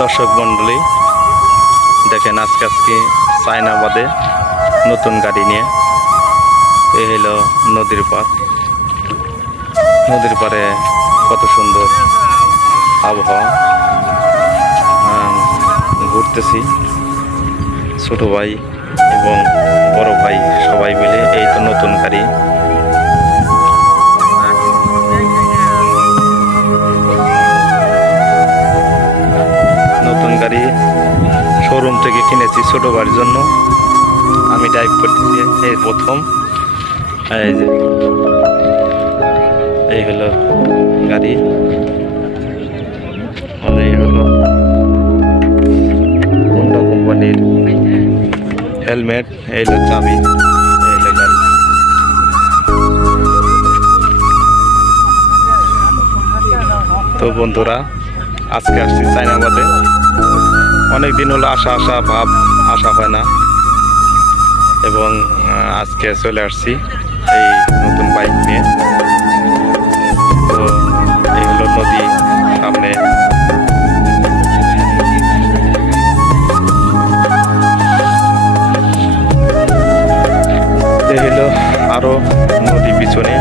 দর্শক মন্ডলী দেখেন আজকে চায়নাবাদে নতুন গাড়ি নিয়ে এই হলো নদীর পার। নদীর পারে কত সুন্দর আবহাওয়া, ঘুরতেছি ছোট ভাই এবং বড় ভাই সবাই মিলে। এই তো নতুন গাড়ি, নতুন গাড়ি শোরুম থেকে কিনেছি ছোট ভাইয়ের জন্য। আমি ড্রাইভ করতেছি এই প্রথম। এই যে এই হলো গাড়ি, এই হলো হোন্ডা কোম্পানির হেলমেট, এই হলো চাবি, এই হলো গাড়ি। তো বন্ধুরা আজকে আসছি চায়নাবাদে। অনেক দিন হলো আসা ভাব আসা হয় না, এবং আজকে চলে আসছি এই নতুন বাইক নিয়ে। তো এই হলো নদী সামনে, এই হলো আরো নদী পিছনে।